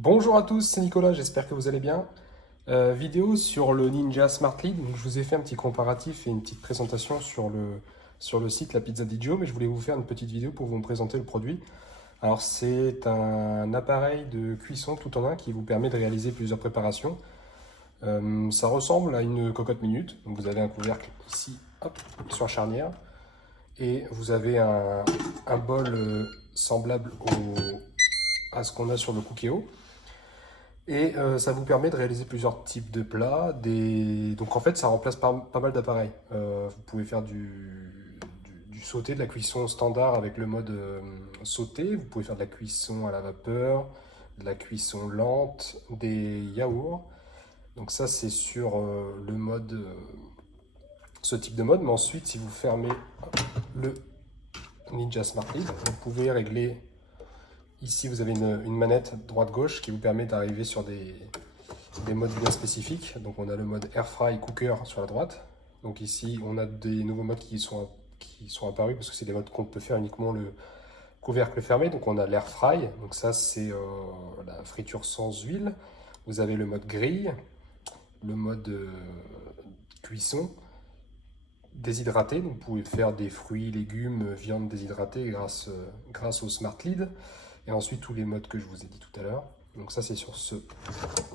Bonjour à tous, c'est Nicolas, j'espère que vous allez bien. Vidéo sur le Ninja Smart Lead. Donc, je vous ai fait un petit comparatif et une petite présentation sur le site La Pizza di Gio, mais je voulais vous faire une petite vidéo pour vous présenter le produit. Alors, c'est un appareil de cuisson tout en un qui vous permet de réaliser plusieurs préparations. Ça ressemble à une cocotte minute. Donc, vous avez un couvercle ici, hop, sur la charnière, et vous avez un bol semblable à ce qu'on a sur le Cookéo. Et ça vous permet de réaliser plusieurs types de plats. Donc en fait, ça remplace pas mal d'appareils. Vous pouvez faire du sauté, de la cuisson standard avec le mode sauté. Vous pouvez faire de la cuisson à la vapeur, de la cuisson lente, des yaourts. Donc ça, c'est sur ce type de mode. Mais ensuite, si vous fermez le Ninja Smart Lead, vous pouvez régler. Ici, vous avez une manette droite-gauche qui vous permet d'arriver sur des modes bien spécifiques. Donc on a le mode Air Fry Cooker sur la droite. Donc ici, on a des nouveaux modes qui sont apparus parce que c'est des modes qu'on peut faire uniquement le couvercle fermé. Donc on a l'Air Fry, donc ça c'est la friture sans huile. Vous avez le mode grille, le mode cuisson déshydraté. Donc vous pouvez faire des fruits, légumes, viande déshydratée grâce au Smart Lead. Et ensuite tous les modes que je vous ai dit tout à l'heure. Donc ça c'est sur ce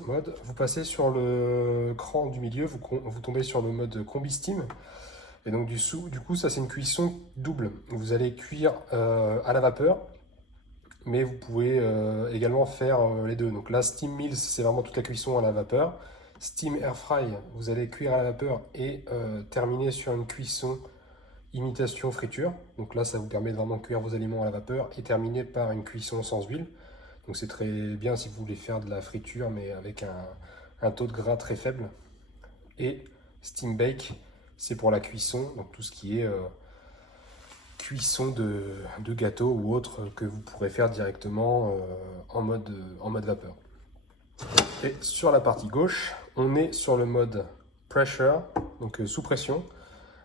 mode. Vous passez sur le cran du milieu, vous tombez sur le mode Combi Steam. Et donc du coup ça c'est une cuisson double. Vous allez cuire à la vapeur, mais vous pouvez également faire les deux. Donc là Steam Meals c'est vraiment toute la cuisson à la vapeur. Steam Air Fry, vous allez cuire à la vapeur et terminer sur une cuisson imitation friture. Donc là ça vous permet de vraiment cuire vos aliments à la vapeur et terminer par une cuisson sans huile. Donc c'est très bien si vous voulez faire de la friture mais avec un taux de gras très faible. Et Steam Bake, c'est pour la cuisson, donc tout ce qui est cuisson de gâteau ou autre que vous pourrez faire directement en mode vapeur. Et sur la partie gauche, on est sur le mode Pressure, donc sous pression,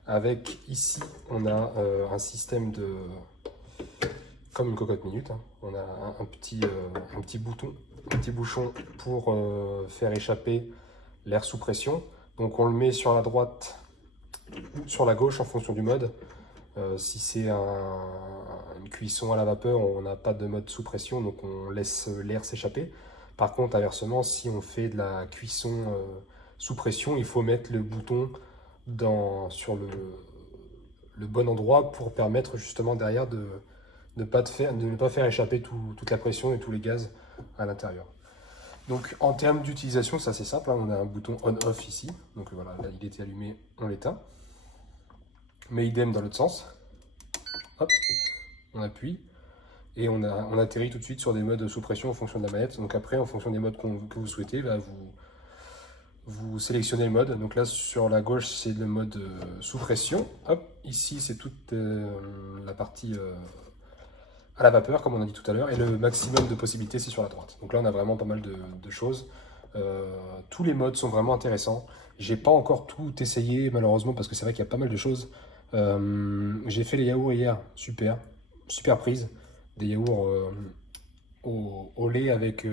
avec ici on a un système comme une cocotte minute, hein. On a un petit bouchon pour faire échapper l'air sous pression. Donc on le met sur la droite ou sur la gauche en fonction du mode. Si c'est une cuisson à la vapeur, on n'a pas de mode sous pression, donc on laisse l'air s'échapper. Par contre, inversement, si on fait de la cuisson sous pression, il faut mettre le bouton sur le bon endroit pour permettre justement derrière de ne pas faire échapper toute la pression et tous les gaz à l'intérieur. Donc en termes d'utilisation, c'est assez simple, hein. On a un bouton on-off ici. Donc voilà, là il était allumé, on l'éteint. Mais idem dans l'autre sens. Hop, on appuie. Et on atterrit tout de suite sur des modes sous pression en fonction de la manette. Donc après, en fonction des modes que vous souhaitez, bah, vous sélectionnez le mode. Donc là, sur la gauche, c'est le mode sous pression. Hop, ici, c'est toute la partie à la vapeur, comme on a dit tout à l'heure. Et le maximum de possibilités, c'est sur la droite. Donc là, on a vraiment pas mal de choses. Tous les modes sont vraiment intéressants. J'ai pas encore tout essayé, malheureusement, parce que c'est vrai qu'il y a pas mal de choses. J'ai fait les yaourts hier, super prise. Des yaourts au lait avec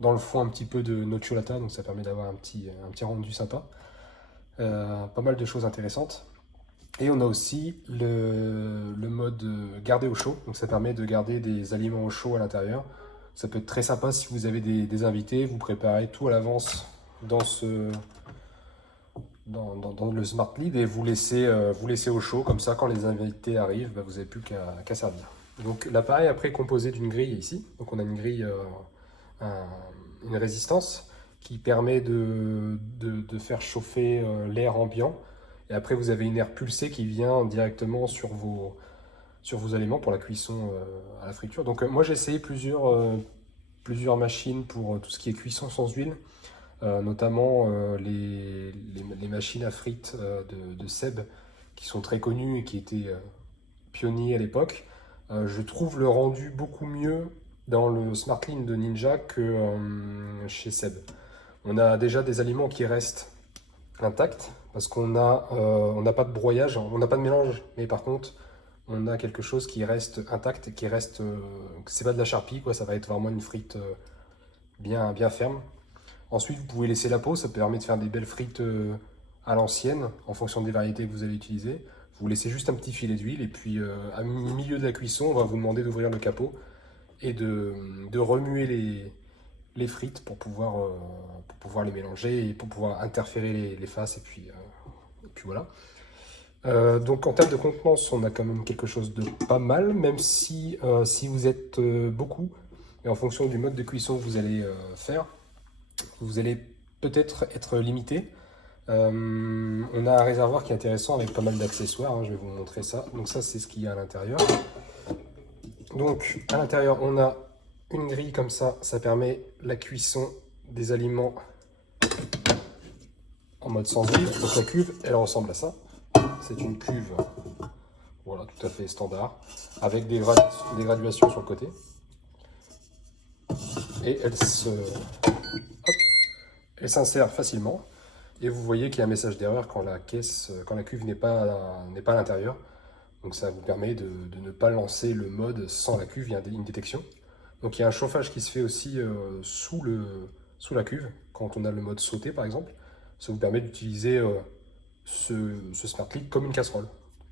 dans le fond un petit peu de nocciolata, donc ça permet d'avoir un petit rendu sympa. Pas mal de choses intéressantes. Et on a aussi le mode garder au chaud, donc ça permet de garder des aliments au chaud à l'intérieur. Ça peut être très sympa si vous avez des invités, vous préparez tout à l'avance dans le Smart Lead et vous laissez au chaud, comme ça quand les invités arrivent, bah, vous n'avez plus qu'à servir. Donc l'appareil après est composé d'une grille ici, donc on a une grille, une résistance qui permet de faire chauffer l'air ambiant. Et après, vous avez une air pulsée qui vient directement sur vos aliments pour la cuisson à la friture. Donc moi, j'ai essayé plusieurs machines pour tout ce qui est cuisson sans huile, notamment les machines à frites de Seb, qui sont très connues et qui étaient pionniers à l'époque. Je trouve le rendu beaucoup mieux dans le Smart Lead de Ninja que chez Seb. On a déjà des aliments qui restent intacts parce qu'on n'a pas de broyage, on n'a pas de mélange, mais par contre on a quelque chose qui reste intact, c'est pas de la charpie, quoi, ça va être vraiment une frite bien ferme. Ensuite, vous pouvez laisser la peau, ça permet de faire des belles frites à l'ancienne, en fonction des variétés que vous allez utiliser. Vous laissez juste un petit filet d'huile, et puis à milieu de la cuisson, on va vous demander d'ouvrir le capot et de remuer les frites pour pouvoir les mélanger et pour pouvoir interférer les faces, et puis voilà. Donc en termes de contenance, on a quand même quelque chose de pas mal, même si vous êtes beaucoup, et en fonction du mode de cuisson que vous allez faire, vous allez peut-être être limité. On a un réservoir qui est intéressant avec pas mal d'accessoires, hein, je vais vous montrer ça. Donc ça, c'est ce qu'il y a à l'intérieur. Donc à l'intérieur, on a une grille comme ça permet la cuisson des aliments en mode sans huile. Donc la cuve, elle ressemble à ça. C'est une cuve, voilà, tout à fait standard, avec des graduations sur le côté. Et elle s'insère facilement. Et vous voyez qu'il y a un message d'erreur quand la cuve n'est pas à l'intérieur. Donc ça vous permet de ne pas lancer le mode sans la cuve, il y a une détection. Donc il y a un chauffage qui se fait aussi sous la cuve, quand on a le mode sauté par exemple. Ça vous permet d'utiliser ce Smart Lid comme une casserole,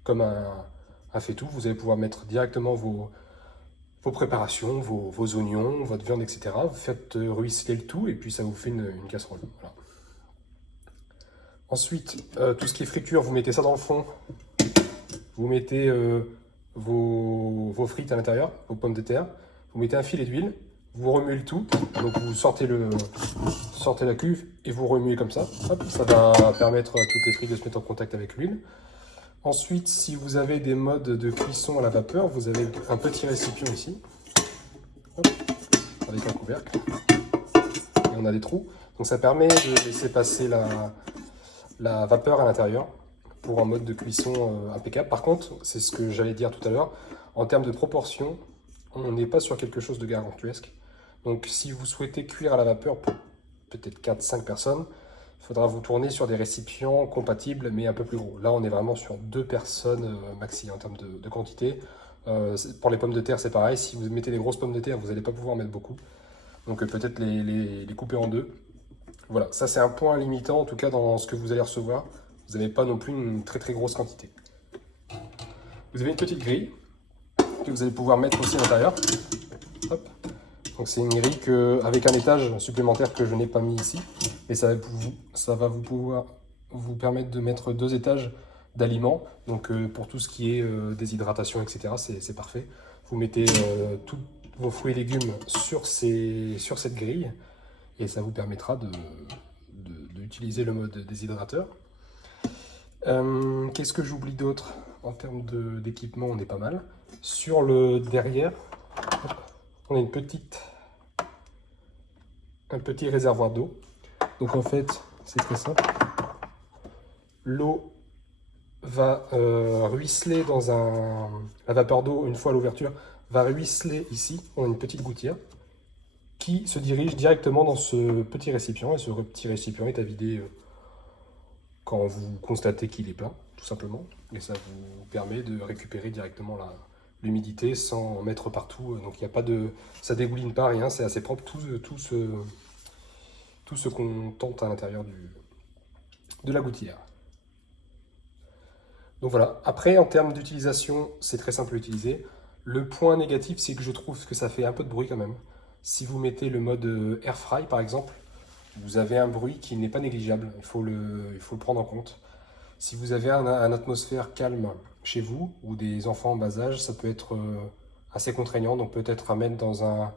comme un fait-tout. Vous allez pouvoir mettre directement vos préparations, vos oignons, votre viande, etc. Vous faites ruisseler le tout et puis ça vous fait une casserole. Voilà. Ensuite, tout ce qui est friture, vous mettez ça dans le fond. Vous mettez vos frites à l'intérieur, vos pommes de terre. Vous mettez un filet d'huile, vous remuez le tout. Donc vous sortez la cuve et vous remuez comme ça. Hop, ça va permettre à toutes les frites de se mettre en contact avec l'huile. Ensuite, si vous avez des modes de cuisson à la vapeur, vous avez un petit récipient ici. Hop, avec un couvercle. Et on a des trous. Donc ça permet de laisser passer la vapeur à l'intérieur pour un mode de cuisson impeccable. Par contre, c'est ce que j'allais dire tout à l'heure, en termes de proportion, on n'est pas sur quelque chose de gargantuesque. Donc si vous souhaitez cuire à la vapeur pour peut-être 4-5 personnes, il faudra vous tourner sur des récipients compatibles mais un peu plus gros. Là, on est vraiment sur 2 personnes maxi en termes de quantité. Pour les pommes de terre, c'est pareil. Si vous mettez des grosses pommes de terre, vous n'allez pas pouvoir mettre beaucoup. Donc peut-être les couper en deux. Voilà, ça c'est un point limitant en tout cas dans ce que vous allez recevoir. Vous n'avez pas non plus une très grosse quantité. Vous avez une petite grille que vous allez pouvoir mettre aussi à l'intérieur. Hop. Donc c'est une grille avec un étage supplémentaire que je n'ai pas mis ici. Et ça va vous permettre de mettre 2 étages d'aliments. Donc pour tout ce qui est déshydratation, etc., c'est parfait. Vous mettez tous vos fruits et légumes sur cette grille. Et ça vous permettra d'utiliser le mode déshydrateur. Qu'est-ce que j'oublie d'autre? En termes d'équipement, on est pas mal. Sur le derrière, on a un petit réservoir d'eau. Donc en fait, c'est très simple. L'eau va ruisseler la vapeur d'eau, une fois à l'ouverture, va ruisseler ici. On a une petite gouttière qui se dirige directement dans ce petit récipient. Et ce petit récipient est à vider quand vous constatez qu'il est plein, tout simplement. Et ça vous permet de récupérer directement l'humidité sans en mettre partout. Donc il n'y a pas ça dégouline pas, rien, c'est assez propre. Tout ce qu'on tente à l'intérieur de la gouttière. Donc voilà. Après, en termes d'utilisation, c'est très simple à utiliser. Le point négatif, c'est que je trouve que ça fait un peu de bruit quand même. Si vous mettez le mode Air Fry, par exemple, vous avez un bruit qui n'est pas négligeable. Il faut le prendre en compte. Si vous avez une atmosphère calme chez vous ou des enfants en bas âge, ça peut être assez contraignant. Donc peut-être à mettre dans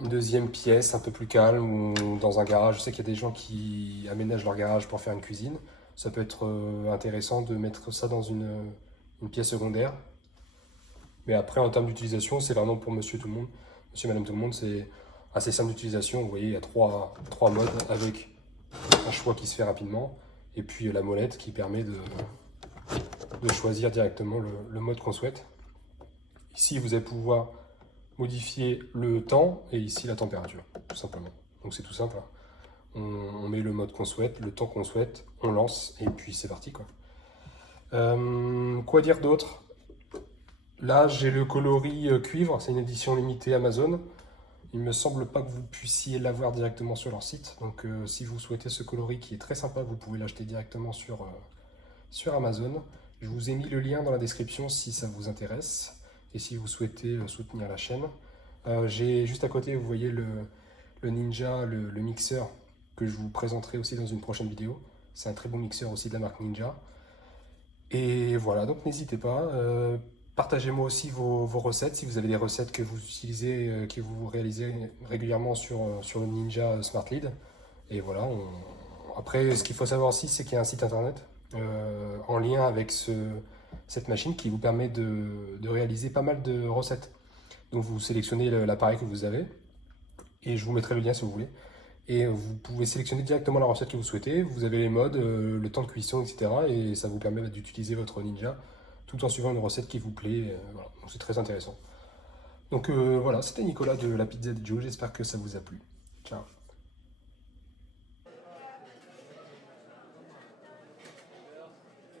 une deuxième pièce un peu plus calme ou dans un garage. Je sais qu'il y a des gens qui aménagent leur garage pour faire une cuisine. Ça peut être intéressant de mettre ça dans une pièce secondaire. Mais après, en termes d'utilisation, c'est vraiment pour monsieur tout le monde. Monsieur, madame tout le monde, c'est assez simple d'utilisation. Vous voyez, il y a trois modes avec un choix qui se fait rapidement. Et puis la molette qui permet de choisir directement le mode qu'on souhaite. Ici, vous allez pouvoir modifier le temps et ici la température, tout simplement. Donc c'est tout simple. On met le mode qu'on souhaite, le temps qu'on souhaite, on lance et puis c'est parti, quoi. Quoi dire d'autre? Là, j'ai le coloris cuivre, c'est une édition limitée Amazon. Il me semble pas que vous puissiez l'avoir directement sur leur site. Donc si vous souhaitez ce coloris qui est très sympa, vous pouvez l'acheter directement sur Amazon. Je vous ai mis le lien dans la description si ça vous intéresse et si vous souhaitez soutenir la chaîne. J'ai juste à côté, vous voyez le Ninja, le mixeur que je vous présenterai aussi dans une prochaine vidéo. C'est un très bon mixeur aussi de la marque Ninja. Et voilà, donc n'hésitez pas. Partagez-moi aussi vos recettes, si vous avez des recettes que vous utilisez, que vous réalisez régulièrement sur le Ninja Smart Lead. Et voilà, après ce qu'il faut savoir aussi, c'est qu'il y a un site internet en lien avec cette machine qui vous permet de réaliser pas mal de recettes. Donc vous sélectionnez l'appareil que vous avez, et je vous mettrai le lien si vous voulez. Et vous pouvez sélectionner directement la recette que vous souhaitez, vous avez les modes, le temps de cuisson, etc. Et ça vous permet d'utiliser votre Ninja tout en suivant une recette qui vous plaît. Voilà. Donc c'est très intéressant. Donc voilà, c'était Nicolas de la Pizza de Joe, j'espère que ça vous a plu. Ciao.